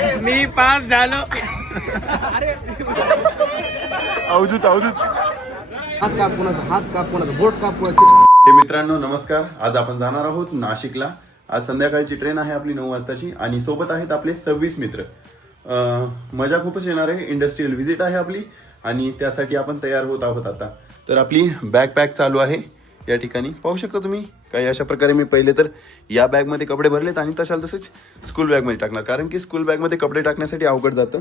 मी pass झालो. अवधूत हात काप कोणाचा बोट काप कोणाची. हे मित्रांनो नमस्कार. आज आपण जाणार आहोत नाशिकला. आज संध्याकाळची ट्रेन आहे आपली 9 वाजताची आणि सोबत आहेत आपले 26 मित्र. मजा खूपच येणार आहे. इंडस्ट्रियल व्हिजिट आहे आपली आणि त्यासाठी आपण तयार होत आहोत आता. तर आपली बॅग पॅक चालू आहे या ठिकाणी. पाहू शकता तुम्ही काही अशा प्रकारे. मी पहिले तर या बॅगमध्ये कपडे भरलेत आणि तसंच स्कूल बॅगमध्ये टाकणार, कारण की स्कूल बॅगमध्ये कपडे टाकण्यासाठी अवघड जातं.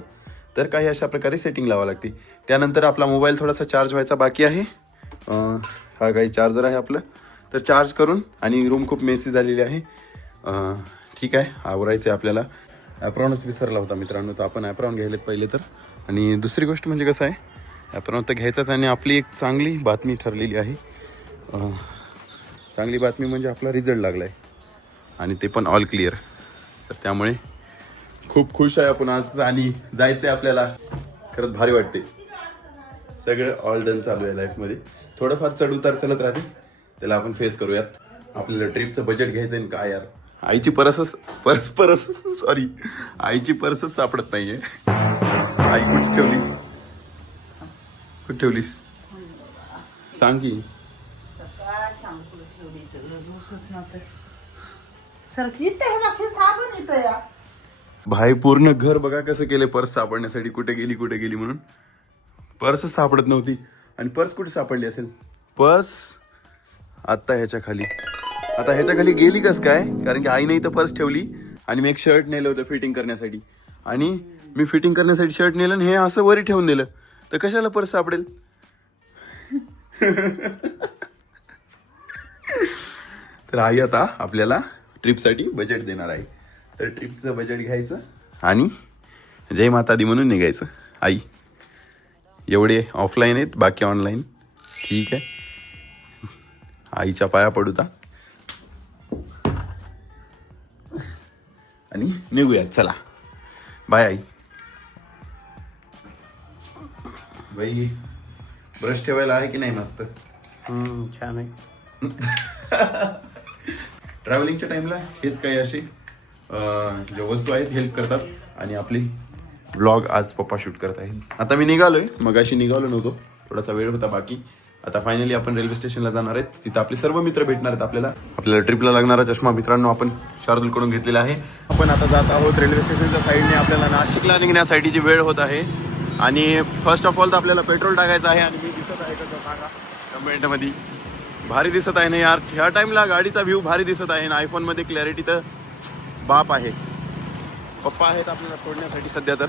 तर काही अशा प्रकारे सेटिंग लावावं लागते. त्यानंतर आपला मोबाईल थोडासा चार्ज व्हायचा बाकी आहे. हा काही चार्जर आहे आपलं, तर चार्ज करून. आणि रूम खूप मेसी झालेली आहे. ठीक आहे, आवरायचं आहे आपल्याला. ॲप्रॉनच विसरला होता मित्रांनो, तर आपण ॲप्रॉन घ्यायलेत पहिले तर. आणि दुसरी गोष्ट म्हणजे कसं आहे, ॲप्रॉन तर घ्यायचाच. आणि आपली एक चांगली बातमी ठरलेली आहे. चांगली बातमी म्हणजे आपला रिझल्ट लागला आहे आणि ते पण ऑल क्लिअर. तर त्यामुळे खूप खुश आहे आपण आज आणि जायचं आहे आपल्याला. खरंच भारी वाटते. सगळं ऑल डन चालू आहे लाईफमध्ये. थोडंफार चढ उतार चालत राहते, त्याला आपण फेस करूयात. आपल्याला ट्रिपचं बजेट घ्यायचं आहे. काय यार, आईची परसच सापडत नाहीये. आई कुठे ठेवलीस सांग की. भाई पूर्ण घर बघा कसं केले पर्स सापडण्यासाठी. कुठे गेली म्हणून पर्सच सापडत नव्हती. आणि पर्स कुठे सापडली असेल? पर्स आता ह्याच्या खाली गेली कस काय? कारण की आईने इथं पर्स ठेवली आणि मी एक शर्ट नेलं होतं फिटिंग करण्यासाठी. आणि मी फिटिंग करण्यासाठी शर्ट नेलं आणि हे असं वरी ठेवून दिलं, तर कशाला पर्स सापडेल? तर आई आता आपल्याला ट्रिपसाठी बजेट देणार आहे. तर ट्रिपचं बजेट घ्यायचं आणि जय माता दी म्हणून निघायचं. आई एवढे ऑफलाईन आहेत, बाकी ऑनलाईन. ठीक आहे, आईच्या पाया पडूता आणि निघूयात. चला बाय आई. बाई ब्रश ठेवायला आहे की नाही? मस्त छान आहे. ट्रॅव्हलिंगच्या टाइमला हेच काही असे ज्या वस्तू आहेत हेल्प करतात. आणि आपली व्लॉग आज पप्पा शूट करत आहेत. आता मी निघालोय, मगाशी निघालो नव्हतो, थोडासा वेळ होता बाकी. आता फायनली आपण रेल्वे स्टेशनला जाणार आहेत. तिथं आपले सर्व मित्र भेटणार आहेत आपल्याला ट्रिपला लागणारा चष्मा मित्रांनो आपण शार्दूलकडून घेतलेला आहे. आपण आता जात आहोत रेल्वे स्टेशनच्या साईडने. आपल्याला नाशिकला निघण्यासाठीची वेळ होत आहे. आणि फर्स्ट ऑफ ऑल तर आपल्याला पेट्रोल टाकायचं आहे. आणि मी दिसत आहे कसं सांगा कमेंटमध्ये, भारी दिसत आहे ना यार. ह्या टाइमला गाडीचा व्ह्यू भारी दिसत आहे ना. आयफोनमध्ये क्लॅरिटी तर बाप आहे. पप्पा आहेत आपल्याला सोडण्यासाठी सध्या तर.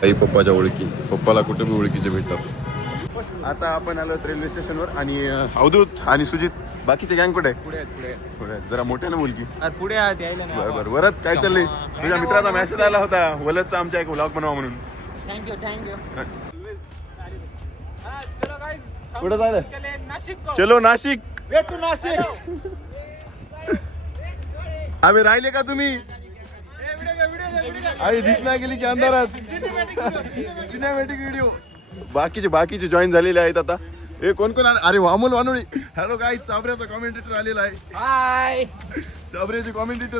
काही पप्पाच्या ओळखी, पप्पाला कुठे बी ओळखीचे भेटतात. आता आपण आलो रेल्वे स्टेशनवर. आणि अवधूत आणि सुजित बाकीचे गँग कुठे आहे? पुढे जरा मोठ्यानं मुलगी पुढे बरोबर. वरत काय चाललंय? तुझ्या मित्राचा मेसेज आला होता वलदचा आमच्या एक व्लॉग बनवा म्हणून. थँक्यू. कुठं जायला? चलो नाशिक. अबे राहिले का तुम्ही? आई दिसना गेली की अंधारात. Cinematic video. बाकीचे जॉईन झालेले आहेत आता. हे कोण आले? अरे अमोल वानोळी. हॅलो गाईज, चाबऱ्याचा कॉमेंटेटर आलेला आहे. हाय चाबऱ्याचे कॉमेंटेटर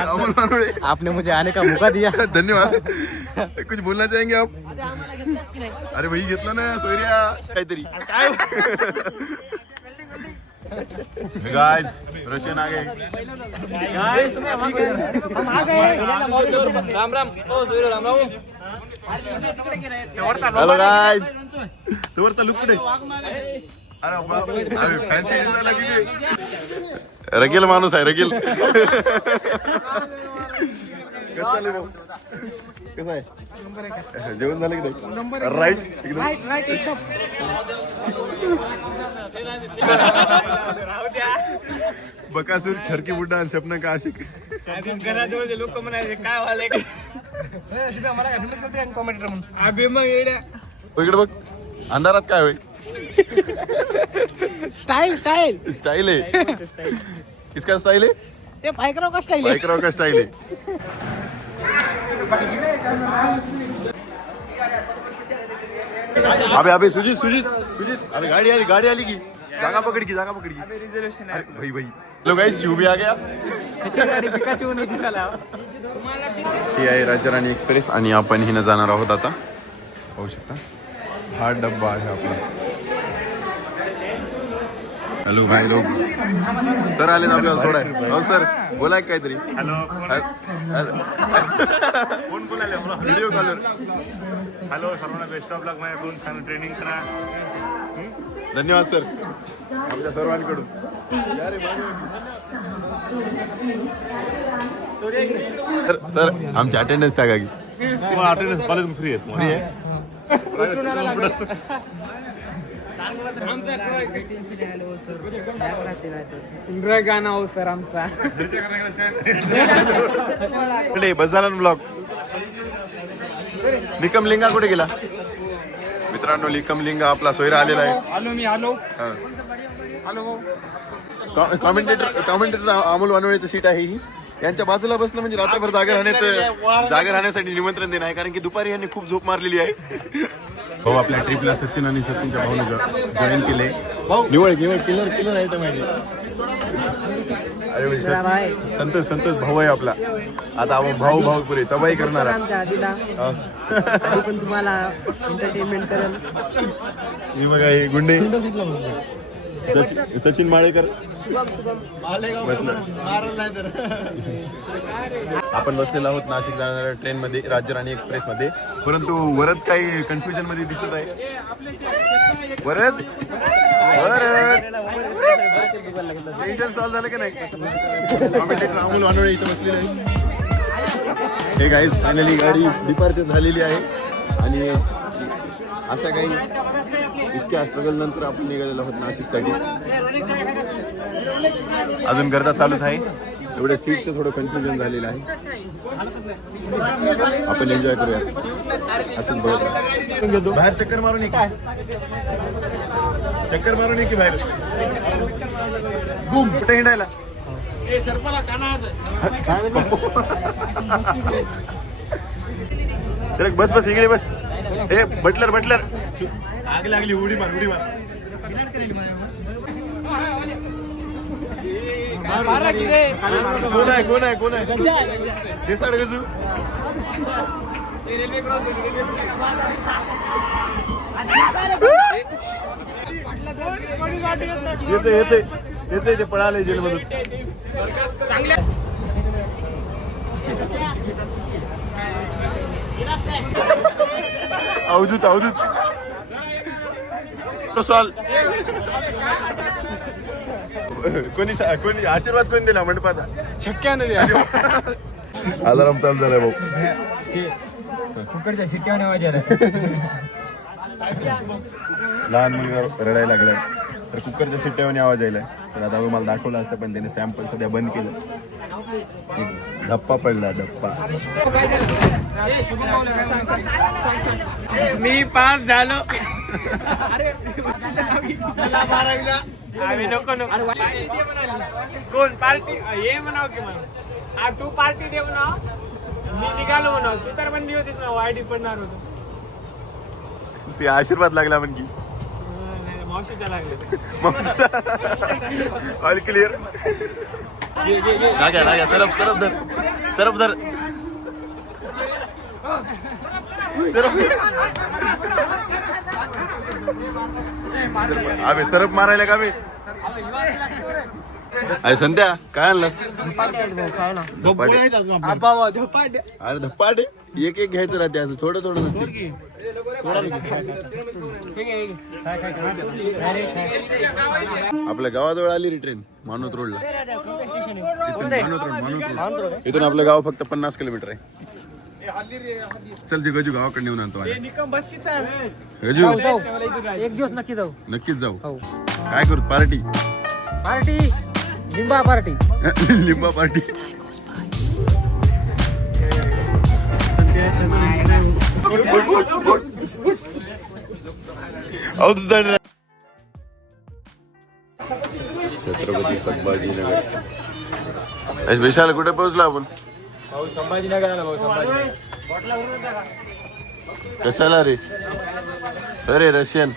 अमोल वानोळी. आपने मुझे आने का मौका दिया, धन्यवाद. कुछ बोलना चाहेंगे आप? अरे भाई घेतला ना सोयऱ्या काहीतरी. गाइस रोशन आ गए. Ram hello guys. तुवरचा लुक कुठे? अरे बाप, अरे फॅन्सी दिसायला की. रगेल माणूस आहे रगेल. कसं आहे? जेवण झालं की नाही? राईट एकदम. बकासूर, ठरकी बुड्डा आणि स्वप्न का आशिक. लोक म्हणायचे काय व्हायला कॉमेंटर म्हणून. अबे मग इकडे बघ अंधारात काय होय? स्टाइल है. किसका स्टाइल है? ये पायकराव का स्टाइल बाइकराव का स्टाइल है. अबे सुजित अबे गाड़ी आली की जागा पकड़ की रिजर्वेशन भाई. लो गाइस शिव भी आ गया. गाड़ी पिकाचू नहीं दिखाला. ही आहे राज्यराणी एक्सप्रेस आणि आपण हिनं जाणार आहोत आता. पाहू शकता हा डब्बा आहे आपला. हॅलो भाई लोक सर आले ना आपल्याला सोडाय. हो सर बोलाय काहीतरी. हॅलो कोण बोलायला व्हिडिओ कॉलवर. हॅलो सर्वांना बेस्ट ऑफ लक. माझ्या कोण छान ट्रेनिंग करा. धन्यवाद सर आमच्या सर्वांकडून. सर आमची अटेंडन्स टाका की. तुम्हाला अटेंडन्स कॉलेज फ्री आहे. फ्री आहे. इंद्रा गाणं हो सर आमचा. बस झाला ना ब्लॉग. निकम लिंगा कुठे गेला मित्रांनो? लिकम लिंगा आपला सोयरा आलेला आहे. आलो मी आलो. कॉमेंटेटर अमोल वानवळेचं सीट आहे ही. यांच्या बाजूला बसणं म्हणजे रात्रभर जागे राहण्यासाठी निमंत्रण देणं आहे. कारण की दुपारी यांनी खूप झोप मारलेली आहे. हो आपल्या ट्रिपला सचिन आणि सचिनच्या भाऊने जॉईन केले. निवड किलर आहे तर माहिती. अरे संतोष भाऊ आहे आपला. आता आपण भाऊ पुरे तबाई करणार पण तुम्हाला एंटरटेनमेंट करेल. मी बघा हे गुंडे सचिन माळेकर. आपण बसलेलो आहोत नाशिक जाणाऱ्या ट्रेन मध्ये, राज्यराणी एक्सप्रेस मध्ये. परंतु वरद काही कन्फ्युजन मध्ये दिसत आहे. वरद टेन्शन सॉल्व्ह झालं की नाही? कॉमेंटेटर अमोल वानवळे इथं बसलेले आहे. हे गाईज फायनली गाडी डिपार्चर झालेली आहे आणि अशा काही इतक्या स्ट्रगल नंतर आपण निघालेलो आहोत नाशिकसाठी. अजून गर्दा चालूच आहे. एवढ्या सीटचं थोडं कन्फ्युजन झालेलं आहे. आपण एन्जॉय करूया असंच बघत. बाहेर चक्कर मारून ये की बाहेर. बूम कुठे हिंडायला. तर बस इकडे बस. हे बटलर आग लागली. उडी मार. कोण आहे हे साड गजू. येते ते पळाले जेलमधून. अवधूत सॉल. कोणी आशीर्वाद कोणी दिला मंडपाचा? छक्क्यानं अलाराम चालू झालाय भाऊ. कुकरच्या शिट्ट्याने वाजल्या. लहान मुलगा रडायला लागलाय तर कुकरच्या शिट्ट्याने आवाज यायलाय. तर आता तुम्हाला दाखवलं असतं पण त्याने सॅम्पल सध्या बंद केलं. धप्पा पडला. मी पास झालो. आम्ही नको कोण पार्टी ये म्हणाव की म्हणाव. तू पार्टी दे म्हणाव. मी निघालो म्हणाव. तू तर बंदी होतीस ना. वायडी पडणार होतो. ते आशीर्वाद लागला म्हणजे मावशीच्या लागले. All clear. सरप धर. अबे सरप मारायला का बे? अरे संध्या काय आणलास? अरे धप्पाटे एक घ्यायचं राहते. असं थोडं नसते. आपल्या गावाजवळ आली रे ट्रेन. मानोत रोडला. इथून आपलं गाव फक्त 50 किलोमीटर आहे. चल जे गजू गावाकडे नेऊन आणतो. गजू एक दिवस नक्कीच जाऊ. काय करू? पार्टी लिंबा पार्टी. छत्रपती संभाजीनगर. विशाल कुठे पोहोचलो आपण? संभाजीनगर आला भाऊ. कशाला रे? अरे रशियन.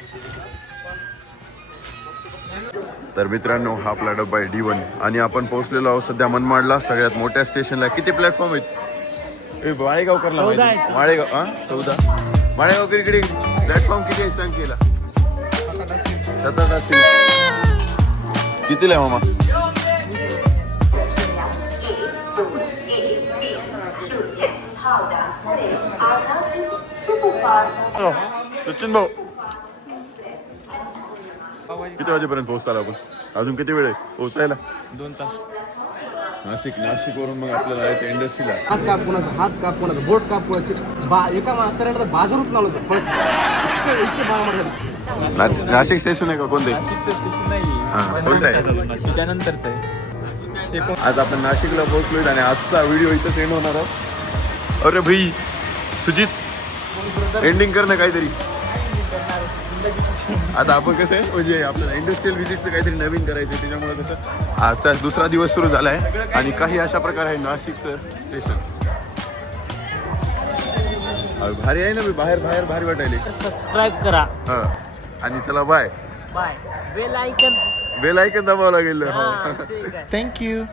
तर मित्रांनो हा आपला डब्बा आहे D1 आणि आपण पोहोचलेलो आहोत सध्या मनमाडला, सगळ्यात मोठ्या स्टेशनला. किती प्लॅटफॉर्म आहेत? माळेगाव करला माहिती माळेगाव हा 14 माळेगाव इकडे प्लॅटफॉर्म किती आहे सांग केला 7 असतील कितीला आहे मामा सचिन भाऊ किती वाजेपर्यंत पोहोचताल आपण अजून किती वेळ आहे पोहोचायला 2 तास नाशिक वरून मग आपल्याला जायचं इंडस्ट्रीला हात काप कोणाचा हात काप कोणाचा बोट काप कोणाचे एका म्हाताऱ्याला बाजारूच लावलं होतं पण इतके बाळ म्हटलं नाशिक स्टेशन आहे का कोणते स्टेशन नाही हा कोणतं आहे त्यानंतरचं आहे आज आपण नाशिकला पोहोचलोय आणि आजचा व्हिडिओ इथं सेंड होणार आहे अरे भाई सुजित एंडिंग कर ना काहीतरी आता आपण कसं आहे म्हणजे आपल्याला इंडस्ट्रियल व्हिजिटचं काहीतरी नवीन करायचं आहे त्याच्यामुळे कसं आजचा दुसरा दिवस सुरू झाला आहे आणि काही अशा प्रकारे आहे नाशिकचं स्टेशन भारी आहे ना बाहेर भारी वाटायले सबस्क्राईब करा हा आणि चला bye bye bell icon bell icon दाबावं लागेल ठीक आहे थँक्यू